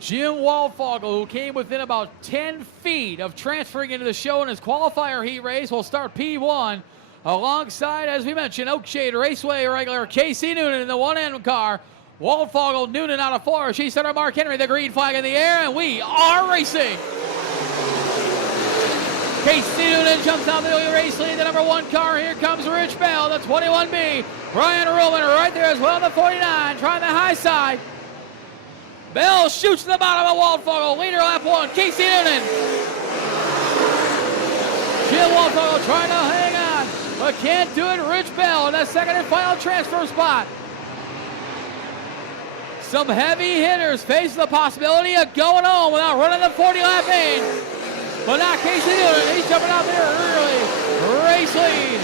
Jim Waldfogel, who came within about 10 feet of transferring into the show in his qualifier heat race, will start P1 alongside, as we mentioned, Oakshade Raceway regular Casey Noonan in the 1N car. Waldfogel, Noonan out of 4. She started Mark Henry, the green flag in the air, and we are racing. Casey Noonan jumps out the race lead, the number 1 car. Here comes Rich Bell, the 21B. Brian Ruhlman right there as well, the 49, trying the high side. Bell shoots to the bottom of Waldfogel, leader lap 1, Casey Noonan. Jim Waldfogel trying to hang on, but can't do it. Rich Bell in that second and final transfer spot. Some heavy hitters face the possibility of going home without running the 40-lap main. But not Casey Noonan. He's jumping out there early. Race lead.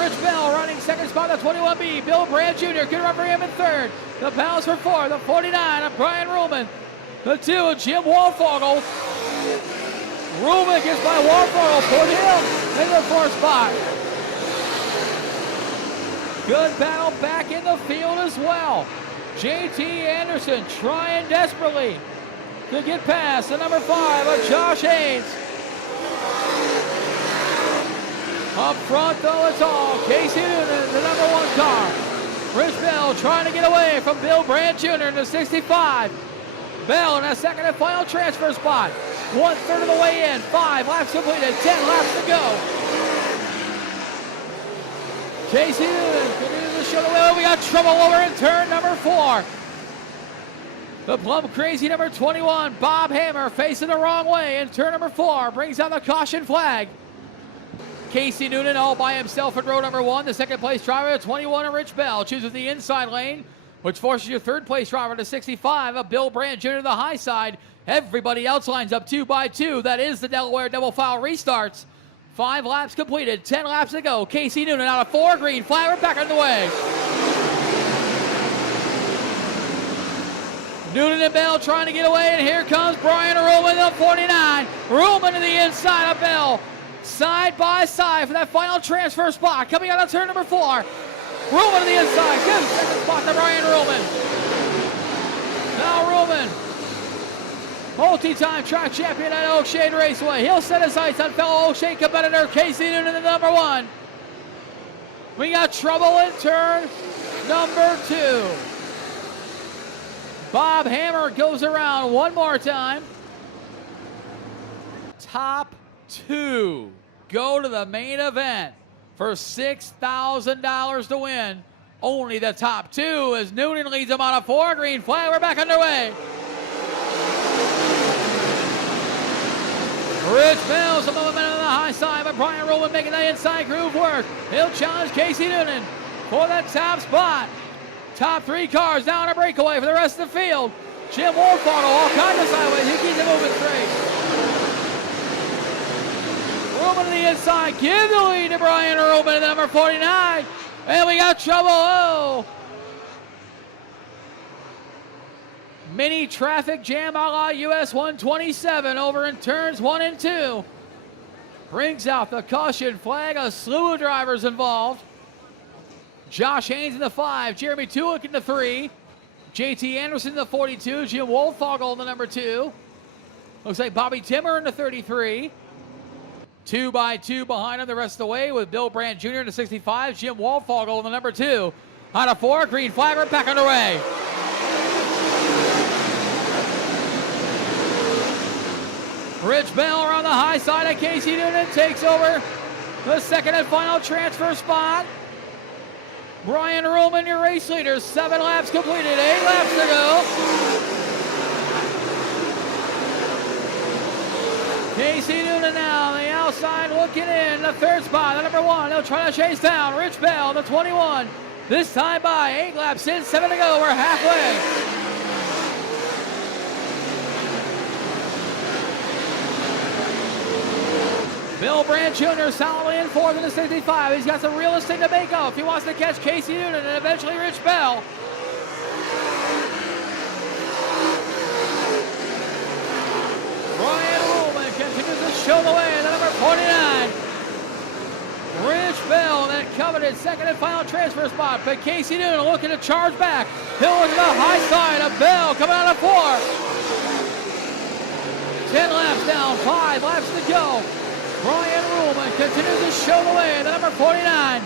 Rich Bell running second spot, the 21B. Bill Brandt Jr. Good run for him in third. The Pals for 4. The 49 of Brian Ruhlman. The 2, Jim Waldfogel. Ruhlman gets by Waldfogel. Put him in the 4th spot. Good battle back in the field as well. J.T. Anderson trying desperately to get past the number 5 of Josh Haynes. Up front, though, it's all Casey Noonan, the number 1 car. Rich Bell trying to get away from Bill Brandt Jr. in the 65. Bell in a second and final transfer spot. 1/3 of the way in. 5 laps completed. 10 laps to go. Casey Noonan continues to show the way. We got trouble over in turn number 4. The plum crazy number 21, Bob Hammer, facing the wrong way in turn number 4, brings out the caution flag. Casey Noonan all by himself in row number 1. The second place driver, 21, of Rich Bell, chooses the inside lane, which forces your third place driver to 65, of Bill Brandt Jr. to the high side. Everybody else lines up 2 by 2. That is the Delaware double foul restarts. 5 laps completed, 10 laps to go. Casey Noonan out of 4, green flag, we're back underway. Noonan and Bell trying to get away, and here comes Brian Ruhlman, the 49. Ruhlman to the inside of Bell. Side by side for that final transfer spot. Coming out of turn number 4. Ruhlman to the inside. Good second spot to Brian Ruhlman. Now Ruhlman, multi-time track champion at Oakshade Raceway. He'll set his sights on fellow Oakshade competitor Casey Noonan, the number 1. We got trouble in turn number 2. Bob Hammer goes around one more time. Top 2 go to the main event for $6,000 to win. Only the top 2 as Noonan leads them on a 4, green flag. We're back underway. Rich Bell, some momentum on the high side, but Brian Ruhlman making that inside groove work. He'll challenge Casey Noonan for that top spot. Top 3 cars down a breakaway for the rest of the field. Jim Waldfogel all kinds of sideways. He keeps it moving straight. Ruhlman to the inside. Give the lead to Brian Ruhlman, number 49. And we got trouble. Oh. Mini traffic jam a la US 127 over in turns 1 and 2. Brings out the caution flag. A slew of drivers involved. Josh Haynes in the 5, Jeremy Tuick in the 3, J.T. Anderson in the 42, Jim Waldfogel in the number 2. Looks like Bobby Timmer in the 33. 2 by 2 behind him the rest of the way with Bill Brandt Jr. in the 65, Jim Waldfogel in the number 2. On a 4, green flag, we're back underway. Rich Bell around the high side of Casey Noonan takes over the second and final transfer spot. Brian Ruhlman, your race leader, 7 laps completed, 8 laps to go. Casey Noonan now on the outside looking in, the 3rd spot, the number 1. They'll try to chase down Rich Bell, the 21. This time by 8 laps in, 7 to go, we're halfway. Bill Brandt Jr. solidly in 4th in the 65. He's got some real estate to make up if he wants to catch Casey Noonan and eventually Rich Bell. Brian Ruhlman continues to show the way, the number 49. Rich Bell then comes coveted second and final transfer spot. But Casey Noonan looking to charge back. He'll look at the high side. A Bell coming out of 4. 10 laps down, 5 laps to go. Brian Ruhlman continues to show the way. The number 49.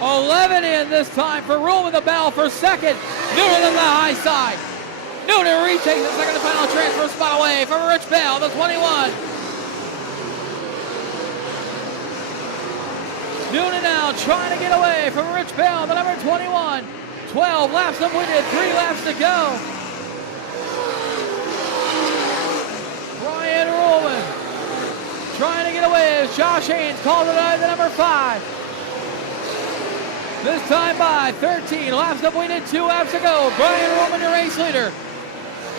11 in this time for Ruhlman. The Bell for second. Noonan on the high side. Noonan retakes the second and final transfer spot away from Rich Bell, the 21. Noonan now trying to get away from Rich Bell, the number 21. 12 laps completed, 3 laps to go. Brian Ruhlman trying to get away as Josh Haynes calls it out, the number 5. This time by 13 laps completed, 2 laps to go. Brian Ruhlman, the race leader.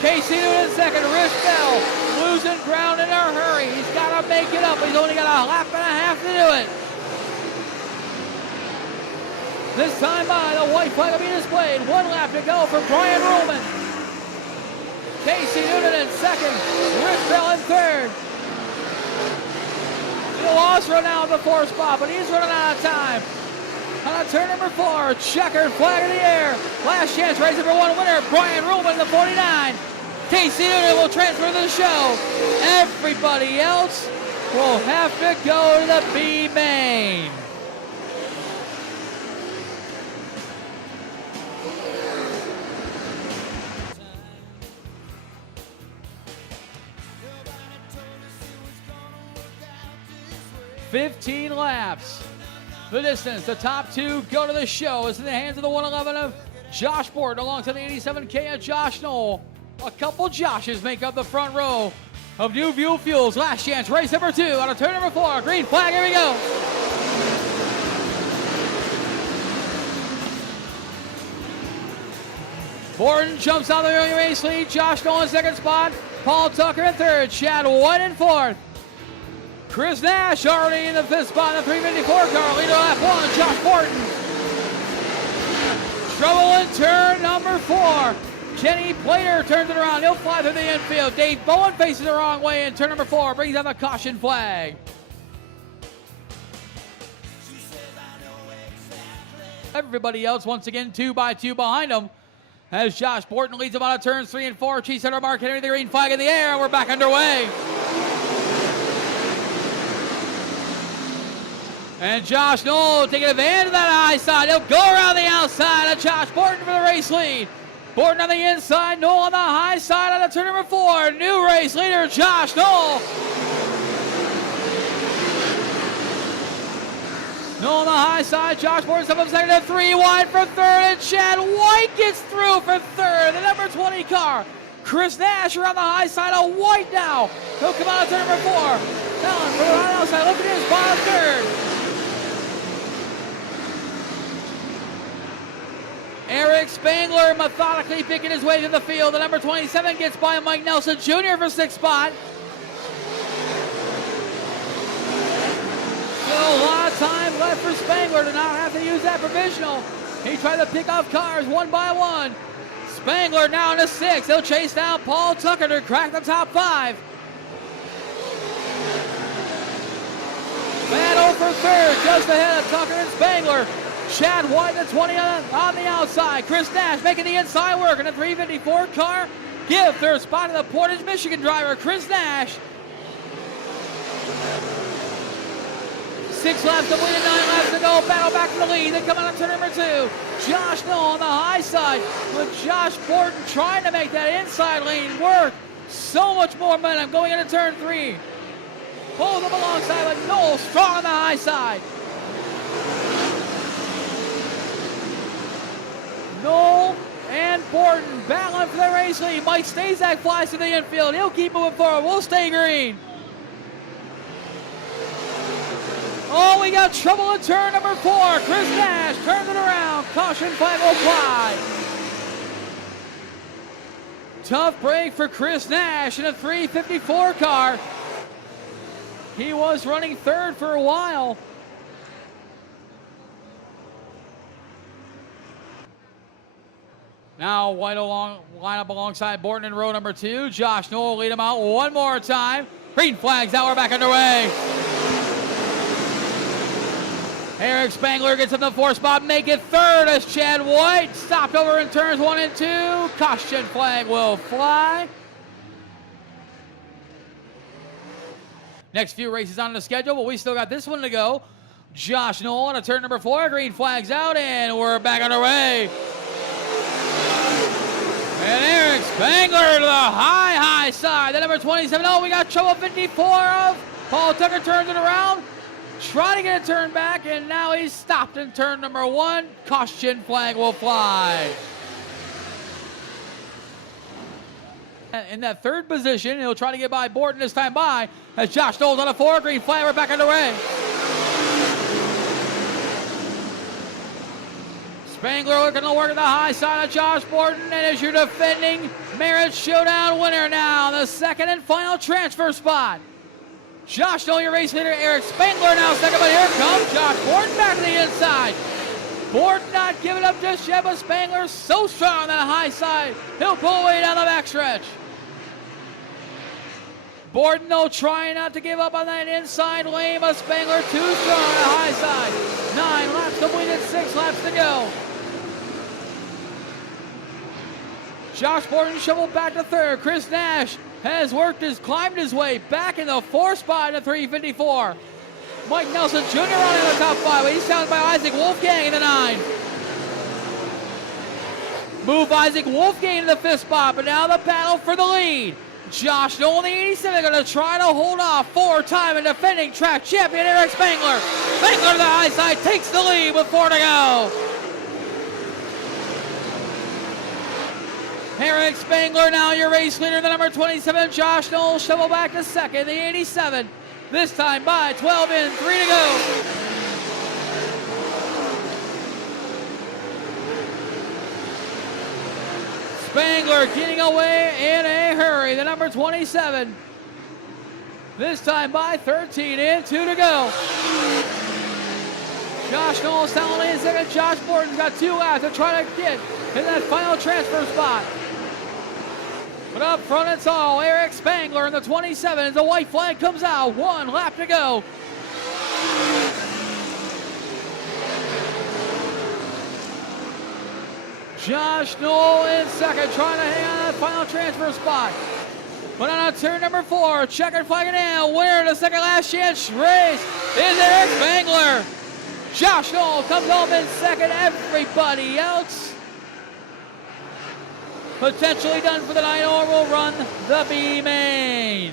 Casey Noonan second, Rich Bell losing ground in a hurry. He's got to make it up. He's only got a lap and a half to do it. This time by, the white flag will be displayed. 1 lap to go for Brian Ruhlman. Casey Noonan in second, Rich Bell in third. He'll also run out of the 4th spot, but he's running out of time. On turn number 4, checkered flag in the air. Last chance race number 1 winner, Brian Ruhlman, the 49. Casey Noonan will transfer to the show. Everybody else will have to go to the B main. "15 laps. The distance, the top 2 go to the show. It's in the hands of the 111 of Josh Borton alongside the 87K of Josh Knoll. A couple Joshes make up the front row of New View Fuels. Last chance, race number 2 out of turn number 4. Green flag, here we go. Borton jumps out of the early race lead. Josh Knoll in second spot. Paul Tucker in third. Chad White in fourth. Chris Nash already in the 5th spot in the 354 car. Leader lap 1, Josh Borton. Trouble in turn number 4. Kenny Plater turns it around. He'll fly through the infield. Dave Bowen faces the wrong way in turn number 4. Brings out the caution flag. Everybody else once again 2 by 2 behind him. As Josh Borton leads him out of turns 3 and 4. Chief Center Mark Henry, the green flag in the air. We're back underway. And Josh Knoll taking advantage of that high side. He'll go around the outside of Josh Borton for the race lead. Borton on the inside, Knoll on the high side on the turn number 4. New race leader, Josh Knoll. Knoll on the high side, Josh Borton up second to 3 wide for third, and Chad White gets through for third. The number 20 car. Chris Nash around the high side of White now. He'll come out of turn number 4. Allen for the right outside, looking at his bottom third. Eric Spangler methodically picking his way to the field. The number 27 gets by Mike Nelson Jr. for 6th spot. Still a lot of time left for Spangler to not have to use that provisional. He tried to pick off cars one by one. Spangler now in the 6th. He'll chase down Paul Tucker to crack the top 5. Battle for third, just ahead of Tucker and Spangler. Chad White, the 20 on the outside. Chris Nash making the inside work in a 354 car. Give third spot to the Portage, Michigan driver, Chris Nash. 6 laps completed, 9 laps to go. Battle back to the lead. They come out on turn number 2. Josh Knoll on the high side with Josh Borton trying to make that inside lane work. So much more momentum going into turn 3. Both of them alongside, but Knoll strong on the high side. Knoll and Borton battling for the race lead. Mike Stazak flies to the infield. He'll keep moving forward. We'll stay green. Oh, we got trouble in turn number 4. Chris Nash turns it around. Caution flag will fly. Tough break for Chris Nash in a 354 car. He was running third for a while. Now White line up alongside Borton in row number 2. Josh Knoll will lead him out one more time. Green flags out, we're back underway. Eric Spangler gets in the 4th spot, make it 3rd as Chad White stopped over in turns 1 and 2. Caution flag will fly. Next few races on the schedule, but we still got this one to go. Josh Knoll on turn number 4, green flags out, and we're back underway. And Eric Spangler to the high side. The number 27. Oh, we got trouble 54 of Paul Tucker turns it around. Trying to get a turn back, and now he's stopped in turn number 1. Caution flag will fly. In that 3rd position, he'll try to get by Borden this time by as Josh Knowles on a 4, green flag, we're back underway. Spangler looking to work at the high side of Josh Borden, and is your defending Merit Showdown winner now in the 2nd and final transfer spot. Josh Knoll, your race leader. Eric Spangler now 2nd, but here comes Josh Borden back to the inside. Borden not giving up just yet, but Spangler so strong on that high side, he'll pull away down the backstretch. Borden, though, trying not to give up on that inside lane, but Spangler too strong on the high side. 9 laps completed, 6 laps to go. Josh Borden shoveled back to 3rd. Chris Nash has climbed his way back in the 4th spot in the 354. Mike Nelson Jr. running in the top 5, but he's challenged by Isaac Wolfgang in the 9. Move Isaac Wolfgang in the 5th spot, but now the battle for the lead. Josh Knoll in the 87 going to try to hold off 4-time and defending track champion Eric Spangler. Spangler to the high side takes the lead with 4 to go. Eric Spangler now your race leader, the number 27. Josh Knoll shovel back to 2nd, the 87. This time by 12 in, 3 to go. Spangler getting away in a hurry, the number 27. This time by 13 in, 2 to go. Josh Knoll selling in 2nd. Josh Borden's got 2 laps to try to get in that final transfer spot. But up front it's all Eric Spangler in the 27 as the white flag comes out. 1 lap to go. Josh Knoll in 2nd, trying to hang on that final transfer spot. But on turn number 4, checkered flag in hand, winner of the 2nd last chance race is Eric Spangler. Josh Knoll comes home in 2nd, everybody else potentially done for the night or will run the B main.